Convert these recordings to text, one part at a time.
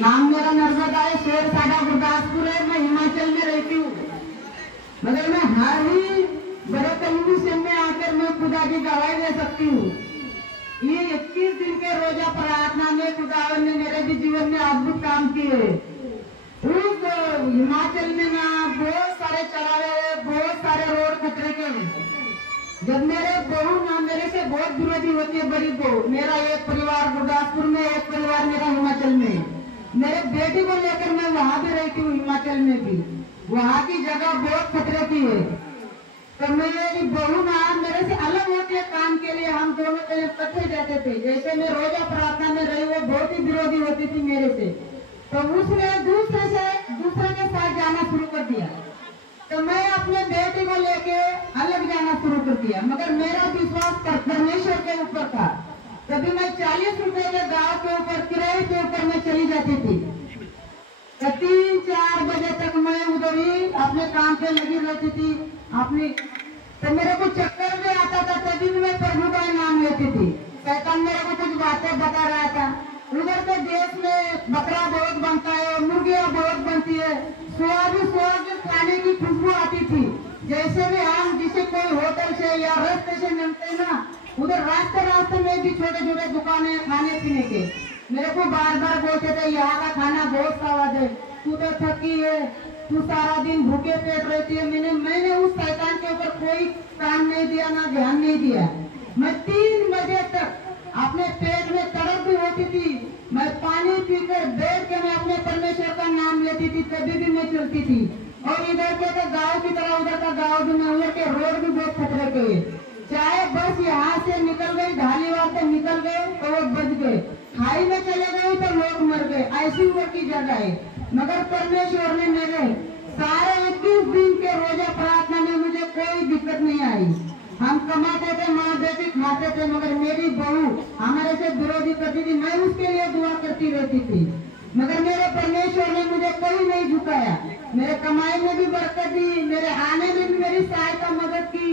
नाम मेरा नर्मदा है, शेर साडा गुरदासपुर है। मैं हिमाचल में रहती हूँ, मगर मैं हर ही बड़े तलबी से में आकर मैं खुदा की गवाही दे सकती हूँ। ये 21 दिन के रोजा प्रार्थना में खुदावन ने मेरे भी जीवन में अद्भुत काम किए। उस हिमाचल में ना बहुत सारे चढ़ावे, बहुत सारे रोड खतरे के। जब मेरे बहू ना मेरे से बहुत विरोधी होती है, बड़ी बहू, मेरा एक परिवार गुरदासपुर में, एक परिवार मेरा हिमाचल में। मेरे बेटी को लेकर मैं वहां भी रहती हूँ, हिमाचल में भी। वहाँ की जगह बहुत खतरे की है। तो मेरी बहू ना मेरे से अलग होती है काम के लिए, हम दोनों कहीं इकट्ठे जाते थे। जैसे मैं रोजा प्रार्थना में रही, वो बहुत ही विरोधी होती थी मेरे से, तो उसने दूसरे के साथ जाना शुरू कर दिया। तो मैं अपने बेटे को लेके अलग जाना शुरू कर दिया, मगर मेरा विश्वास परमेश्वर के ऊपर था। तभी मैं 40 रुपए के गांव के ऊपर किराए के ऊपर मैं चली जाती थी। तो 3-4 बजे तक मैं उधर ही अपने काम पे लगी रहती थी अपनी। तो मेरे को चक्कर भी आता था, तभी भी मैं प्रभु का नाम लेती थी। शैतान मेरे को कुछ बातें बता रहा था। उधर के देश में बकरा बहुत बनता है, मुर्गियां बहुत बनती है, स्वाद खाने की खुशबू आती थी। जैसे भी हम जिसे कोई होटल से या रास्ते से मिलते ना, उधर रास्ते में भी छोटे छोटे दुकानें खाने पीने के। मेरे को बार बार बोलते थे यहाँ का खाना बहुत स्वाद है, तू तो थकी है, तू सारा दिन भूखे पेट रहती है। मैंने उस शैतान के ऊपर कोई काम नहीं दिया, ना ध्यान नहीं दिया। मैं 3 बजे तक अपने पेट में तड़प भी होती थी, मैं पानी पीकर बैठ के मैं अपने परमेश्वर का नाम लेती थी, तभी भी मैं चलती थी। और इधर के तो गाँव की तरह उधर का गाँव भी नहीं, उधर के रोड भी बहुत खतरे के। चाहे बस यहाँ से निकल गई, ढालीवाल से निकल गए तो वो बच गए, खाई में चले गए तो लोग मर गए, ऐसी उधर की जगह है। मगर परमेश्वर ने मेरे सारे 21 दिन के रोजा प्रार्थना में मुझे कोई दिक्कत नहीं आई। हम कमाते थे, माँ बेटी खाते थे, मगर मेरी बहू हमारे से विरोधी करती थी, मैं उसके लिए दुआ करती रहती थी। मगर मेरे परमेश्वर ने मुझे कभी नहीं झुकाया, मेरे कमाई में भी बरकत दी, मेरे आने में भी मेरी सहायता मदद की।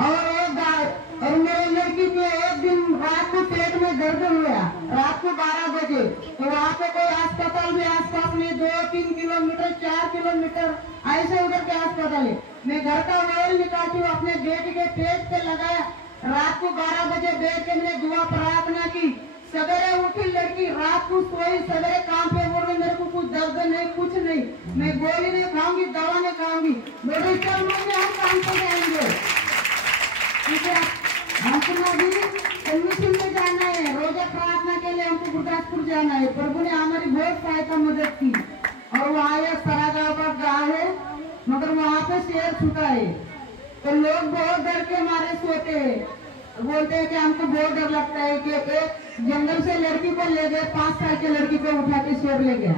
और मेरे लड़की को एक दिन रात को पेट में दर्द हुआ, रात को 12 बजे, तो वहाँ पे कोई अस्पताल भी आसपास में 2-3 किलोमीटर 4 किलोमीटर ऐसे उधर के अस्पताल है। मैं घर का ऑयल निकालती हूँ, अपने बेटी के पेट पे लगाया, रात को 12 बजे बैठ के मैंने दुआ प्रार्थना की। सवेरे उठी लड़की, रात को सोई, सवेरे काम पे बोल रही, मेरे को कुछ दर्द नहीं, कुछ नहीं, मैं गोली नहीं खाऊंगी, दवा नहीं खाऊंगी। मेरे चल मम्मी हम काम पे जाएंगे, हमको भी में जाना है, रोजा प्रार्थना के लिए हमको गुरदासपुर जाना है। प्रभु ने हमारी बहुत सहायता मदद की। और वहाँ एक सरागांव का गाँव है, मगर वहाँ पे शेर छुटा है, तो लोग बहुत डर के मारे सोते हैं, बोलते हैं कि हमको बहुत डर लगता है कि एक जंगल से लड़की को ले गए, 5 साल की लड़की को उठा के शेर ले गया।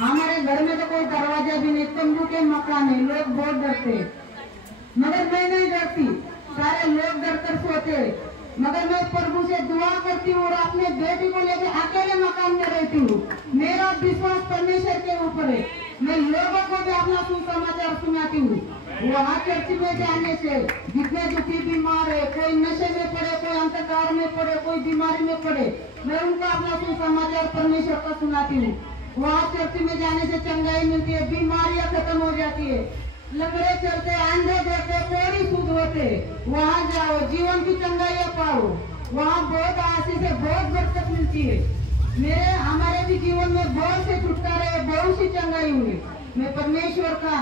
हमारे घर में तो कोई दरवाजा भी नहीं, तंबू के मकान है, लोग बहुत डरते, मगर मैं नहीं डरती, सारे लोग डरकर सोते। मगर मैं प्रभु से दुआ करती हूँ और अपने बेटी को लेकर अकेले मकान में रहती हूँ। मेरा विश्वास परमेश्वर के ऊपर है। मैं लोगों को भी अपना सुसमाचार सुनाती हूँ। वहाँ चर्च में जाने से जितने दुखी बीमार है, कोई नशे में पड़े, कोई अंधकार में पड़े, कोई बीमारी में पड़े, मैं उनको अपना सुसमाचार परमेश्वर का सुनाती हूँ। वहाँ चर्च में जाने से चंगाई मिलती है, बीमारियां खत्म हो जाती है, लंगड़े चलते, अंधे देखते, कोड़ी शुद्ध होते। वहाँ जाओ, जीवन की चंगाई पाओ, वहाँ बहुत आशीष है, बहुत बरकत मिलती है। मेरे हमारे भी जीवन में बहुत से छुटकारे, बहुत सी चंगाई हुई। मैं परमेश्वर का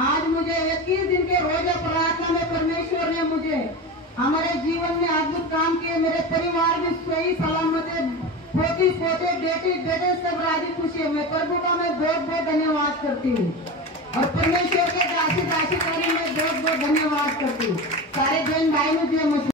आज मुझे 21 दिन के रोजा प्रार्थना में परमेश्वर ने मुझे हमारे जीवन में अद्भुत काम किए। मेरे परिवार में सही सलामत है, पोती पोते बेटी बेटे सब राजी खुशी है। मैं प्रभु का मैं बहुत बहुत धन्यवाद करती हूँ और परमेश्वर के दासी दासी को मैं बहुत बहुत धन्यवाद करती हूँ। सारे जैन भाई मुझे